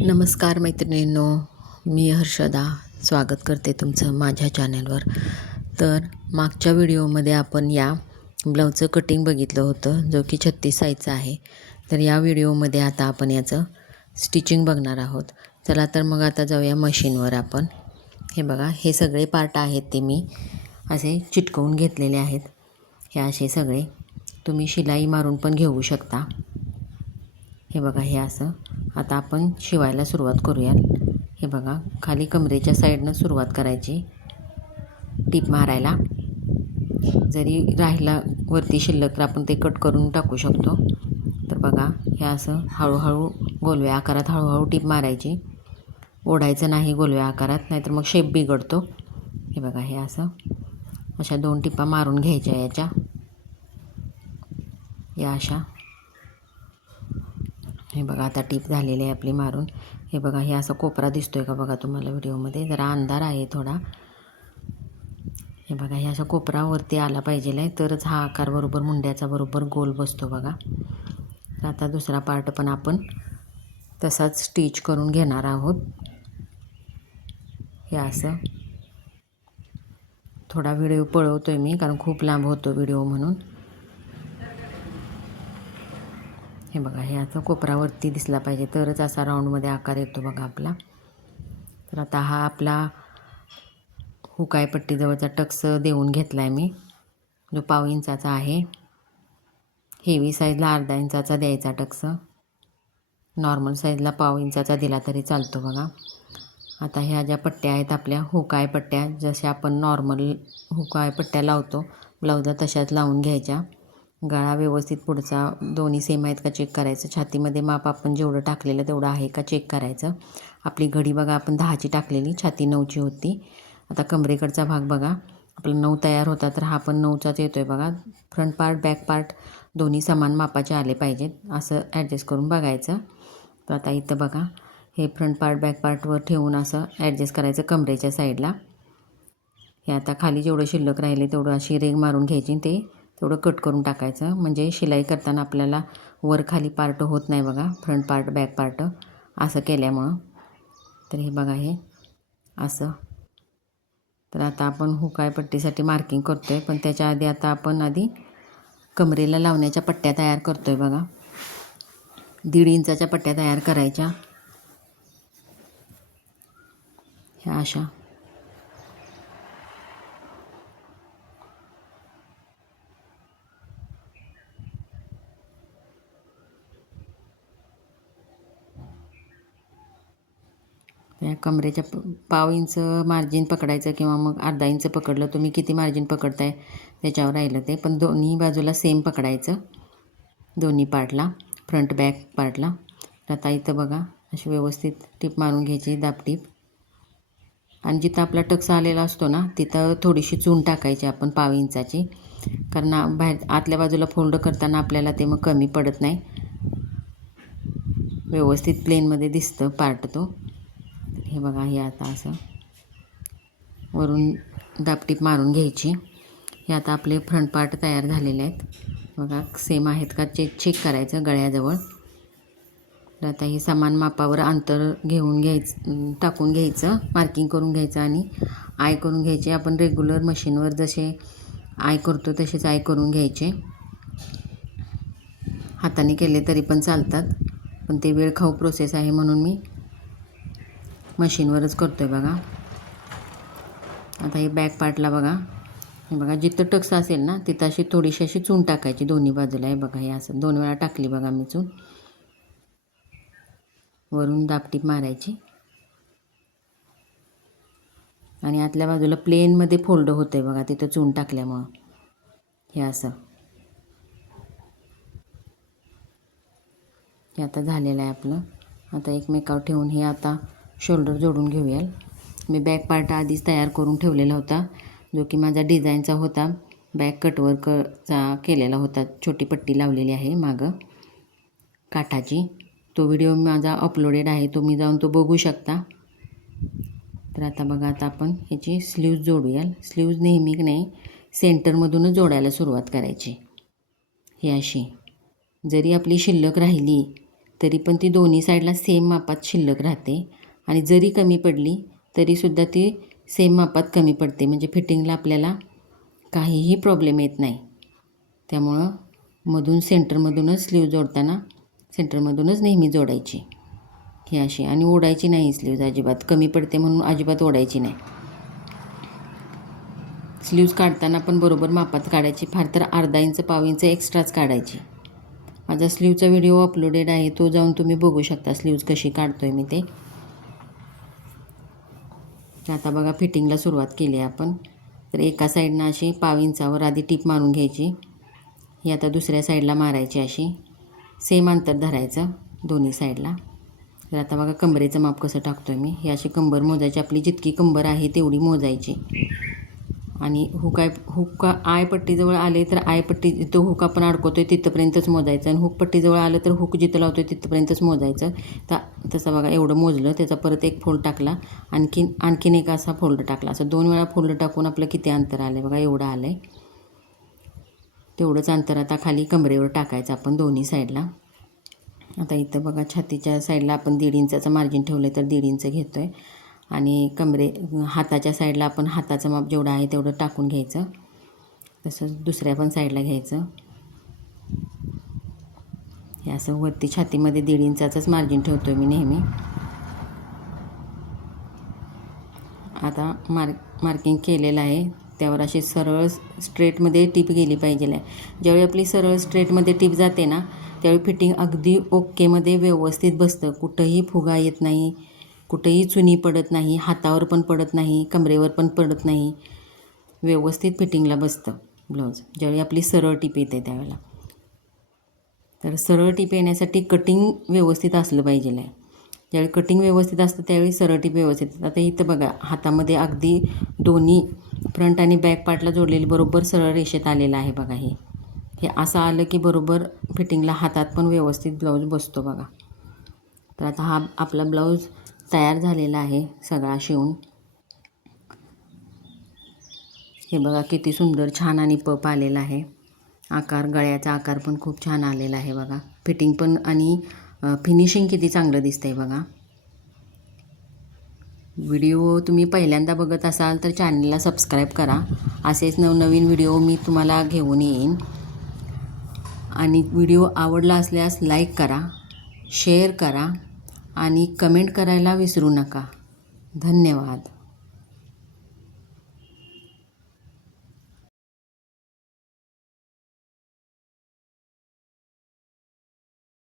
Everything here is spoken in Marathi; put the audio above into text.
नमस्कार मैत्रिणींनो, मी हर्षदा स्वागत करते तुमचं माझ्या चॅनलवर. तर मागच्या व्हिडिओमध्ये आपण या ब्लाऊजचं कटिंग बघितलं होतं, जो की 36 साईजचा आहे. तर या व्हिडिओमध्ये आता आपण याचं स्टिचिंग बघणार आहोत. चला तर मग आता जाऊया मशीनवर आपण. हे बघा, हे सगळे पार्ट आहेत ते मी असे चिटकवून घेतलेले आहेत. हे असे सगळे तुम्ही शिलाई मारून पण घेऊ शकता. हे बघा, हे असं. आता आपण शिवायला सुरुवात करूया. हे बघा, खाली कमरेच्या साईडनं सुरुवात करायची टीप मारायला. जरी राहिला वरती शिल्लक तर आपण ते कट करून टाकू शकतो. तर बघा, हे असं हळूहळू गोलव्या आकारात हळूहळू टीप मारायची. ओढायचं नाही गोलव्या आकारात, नाहीतर मग शेप बिघडतो. हे बघा, हे असं अशा 2 टिपा मारून घ्यायच्या याच्या, या अशा. हे बघा, आता टीप झालेली आहे आपली मारून. हे बघा, हे असं कोपरा दिसतोय का बघा तुम्हाला व्हिडिओमध्ये, जरा अंधार आहे थोडा. हे बघा, हे अशा कोपरावरती आला पाहिजे आहे, तरच हा आकार बरोबर मुंड्याचा बरोबर गोल बसतो बघा. तर आता दुसरा पार्ट पण आपण तसाच स्टिच करून घेणार आहोत. हे असं थोडा व्हिडिओ पळवतोय मी, कारण खूप लांब होतो व्हिडिओ म्हणून. हे बघा, हे असं कोपरावरती दिसला पाहिजे, तरच असा राऊंडमध्ये आकार येतो बघा आपला. तर आता हा आपला हुकाय पट्टीजवळचा टक्स देऊन घेतला आहे मी, जो 1/2 इंचाचा आहे. हेवी साईजला 1/2 इंचाचा द्यायचा टक्स. नॉर्मल साईजला 1/2 इंचाचा दिला तरी चालतो बघा. आता ह्या ज्या पट्ट्या आहेत आपल्या हुकाय पट्ट्या, जशा आपण नॉर्मल हुकाय पट्ट्या लावतो ब्लाऊजला, तशाच लावून घ्यायच्या. गळा व्यवस्थित पुढचा दोन्ही सेम आहेत का चेक करायचं. छातीमध्ये माप आपण जेवढं टाकलेलं तेवढं आहे का चेक करायचं. आपली घडी बघा, आपण 10ची टाकलेली, छाती 9ची होती. आता कमरेकडचा भाग बघा, आपला 9 तयार होता, तर हा पण 9चाच येतो आहे बघा. फ्रंट पार्ट बॅक पार्ट दोन्ही समान मापाचे आले पाहिजेत, असं ॲडजस्ट करून बघायचं. तर आता इथं बघा, हे फ्रंट पार्ट बॅक पार्टवर ठेवून असं ॲडजस्ट करायचं कमरेच्या साईडला. हे आता खाली जेवढं शिल्लक राहिले तेवढं अशी रेघ मारून घ्यायची, ते तेवढं कट करून टाकायचं. म्हणजे शिलाई करताना आपल्याला वर खाली पार्ट होत नाही बघा, फ्रंट पार्ट बॅक पार्ट असं केल्यामुळं. तर हे बघा, हे असं. तर आता आपण हुकाय पट्टीसाठी मार्किंग करतो आहे, पण त्याच्या आधी आता आपण कमरेला लावण्याच्या पट्ट्या तयार करतो आहे बघा. 1.5 इंचाच्या पट्ट्या तयार करायच्या, ह्या अशा. त्या कमरेच्या 1/2 इंच मार्जिन पकडायचं, किंवा मग 1/2 इंच पकडलं. तुम्ही किती मार्जिन पकडताय त्याच्यावर राहिलं ते, पण दोन्ही बाजूला सेम पकडायचं, दोन्ही पार्टला, फ्रंट बॅक पार्टला. आता इथं बघा, अशी व्यवस्थित टीप मारून घ्यायची, दाबटीप. आणि जिथं आपला टक्स आलेला असतो ना, तिथं थोडीशी चून टाकायची आपण 1/2 इंचाची, कारण बाहेर आतल्या बाजूला फोल्ड करताना आपल्याला ते मग कमी पडत नाही, व्यवस्थित प्लेनमध्ये दिसतं पार्ट तो. हे बघा, हे आता असं वरून दाबटीप मारून घ्यायची. हे आता आपले फ्रंट पार्ट तयार झालेले आहेत बघा, सेम आहेत का चेक करायचं गळ्याजवळ. तर आता हे समान मापावर अंतर घेऊन घ्यायचं, टाकून घ्यायचं, मार्किंग करून घ्यायचं आणि आय करून घ्यायचे. आपण रेग्युलर मशीनवर जसे आय करतो तसेच आय करून घ्यायचे. हाताने केले तरी पण चालतात, पण ते वेळ खाऊ प्रोसेस आहे म्हणून मी मशीनवरच करतो आहे बघा. आता हे बॅक पार्टला बघा, हे बघा, जिथं टक्स असेल ना तिथं अशी थोडीशी अशी चून टाकायची दोन्ही बाजूला. हे बघा, हे असं 2 वेळा टाकली बघा मी चून, वरून दाबटीप मारायची. आणि आतल्या बाजूला प्लेनमध्ये फोल्ड होतं आहे बघा, तिथं चून टाकल्यामुळं. हे असं. हे आता झालेलं आहे आपलं. आता एकमेकावर ठेवून हे आता शोल्डर जोडून घेऊया. मी बॅक पार्ट आधीच तयार करून ठेवलेला होता, जो की माझा डिझाईनचा होता, बॅक कटवर्कचा केलेला होता. छोटी पट्टी लावलेली आहे मागं काठाची. तो व्हिडिओ माझा अपलोडेड आहे, तुम्ही जाऊन तो बघू शकता. तर आता बघा, आता आपण ह्याची स्लीव्ज जोडूया. स्लीव्ज नेहमी नाही, सेंटरमधूनच जोडायला सुरुवात करायची. ही अशी. जरी आपली शिल्लक राहिली तरी पण ती दोन्ही साईडला सेम मापात शिल्लक राहते आणि जरी कमी पडली तरीसुद्धा ती सेम मापात कमी पडते, म्हणजे फिटिंगला आपल्याला काहीही प्रॉब्लेम येत नाही. त्यामुळं मधून सेंटरमधूनच स्लीव जोडताना सेंटरमधूनच नेहमी जोडायची ही अशी, आणि ओढायची नाही स्लीव्ज अजिबात. कमी पडते म्हणून अजिबात ओढायची नाही. स्लीव्ज काढताना पण बरोबर मापात काढायची, फार तर अर्धा इंच पाव इंच एक्स्ट्राच काढायची. माझा स्लीवचा व्हिडिओ अपलोडेड आहे, तो जाऊन तुम्ही बघू शकता स्लीव्ज कशी काढतो आहे मी ते. आता बघा फिटिंगला सुरुवात केली आहे आपण. तर एका साईडनं अशी पाव इंचावर आधी टीप मारून घ्यायची, ही आता दुसऱ्या साईडला मारायची, अशी सेम अंतर धरायचं दोन्ही साईडला. तर आता बघा कंबरेचं माप कसं टाकतो आहे मी. ही अशी कंबर मोजायची, आपली जितकी कंबर आहे तेवढी मोजायची. आणि हुक आय पट्टीजवळ आले तर आय पट्टी जिथं हुक आपण अडकवतो आहे तिथंपर्यंतच मोजायचं, आणि हुक पट्टीजवळ आलं तर हुक जिथं लावतो आहे तिथंपर्यंतच मोजायचं. तसं बघा एवढं मोजलं, त्याचा परत एक फोल्ड टाकला, आणखीन एक असा फोल्ड टाकला, असं 2 वेळा फोल्ड टाकून आपलं किती अंतर आलं आहे बघा, एवढं आलं आहे. तेवढंच अंतर आता खाली कमरेवर टाकायचं आपण दोन्ही साईडला. आता इथं बघा छातीच्या साईडला आपण 1.5 इंचाचं मार्जिन ठेवलं तर 1.5 इंच घेतो आहे, आणि हाताच्या साईडला आपण हाताचं माप जेवढं आहे तेवढं टाकून घ्यायचं. तसंच दुसऱ्या पण साईडला घ्यायचं. हे असं वरती छातीमध्ये 1.5 इंचाचंच मार्जिन ठेवतो आहे मी नेहमी. आता मार्किंग केलेलं आहे, त्यावर अशी सरळ स्ट्रेटमध्ये टीप गेली पाहिजे आहे. ज्यावेळी आपली सरळ स्ट्रेटमध्ये टीप जाते ना, त्यावेळी फिटिंग अगदी ओकेमध्ये व्यवस्थित बसतं. कुठंही फुगा येत नाही, कुठंही चुनी पडत नाही, हातावर पण पडत नाही, कमरेवर पण पडत नाही. व्यवस्थित फिटिंगला बसतं ब्लाऊज ज्यावेळी आपली सरळ टीप येते त्यावेळेला. तर सरळ टीप येण्यासाठी कटिंग व्यवस्थित असलं पाहिजे आहे. ज्यावेळी कटिंग व्यवस्थित असतं त्यावेळी सरळ टीप व्यवस्थित. आता इथं बघा हातामध्ये अगदी दोन्ही फ्रंट आणि बॅक पार्टला जोडलेली बरोबर सरळ रेषेत आलेलं आहे बघा. हे असं आलं की बरोबर फिटिंगला हातात पण व्यवस्थित ब्लाऊज बसतो बघा. तर आता हा आपला ब्लाऊज तयार झालेला आहे सगळा शिवून. हे बघा किती सुंदर छान आणि पप आलेला आहे. गळ्याचा आकार पण खूप छान आलेला आहे बघा. फिटिंग पण आणि फिनिशिंग किती चांगलं दिसतंय बघा. व्हिडिओ तुम्ही पहिल्यांदा बघत असाल तर चॅनलला सबस्क्राईब करा. असेच नवनवीन व्हिडिओ मी तुम्हाला घेऊन येईन. आणि व्हिडिओ आवडला असल्यास लाईक करा, शेअर करा आणि कमेंट करायला विसरू नका. धन्यवाद.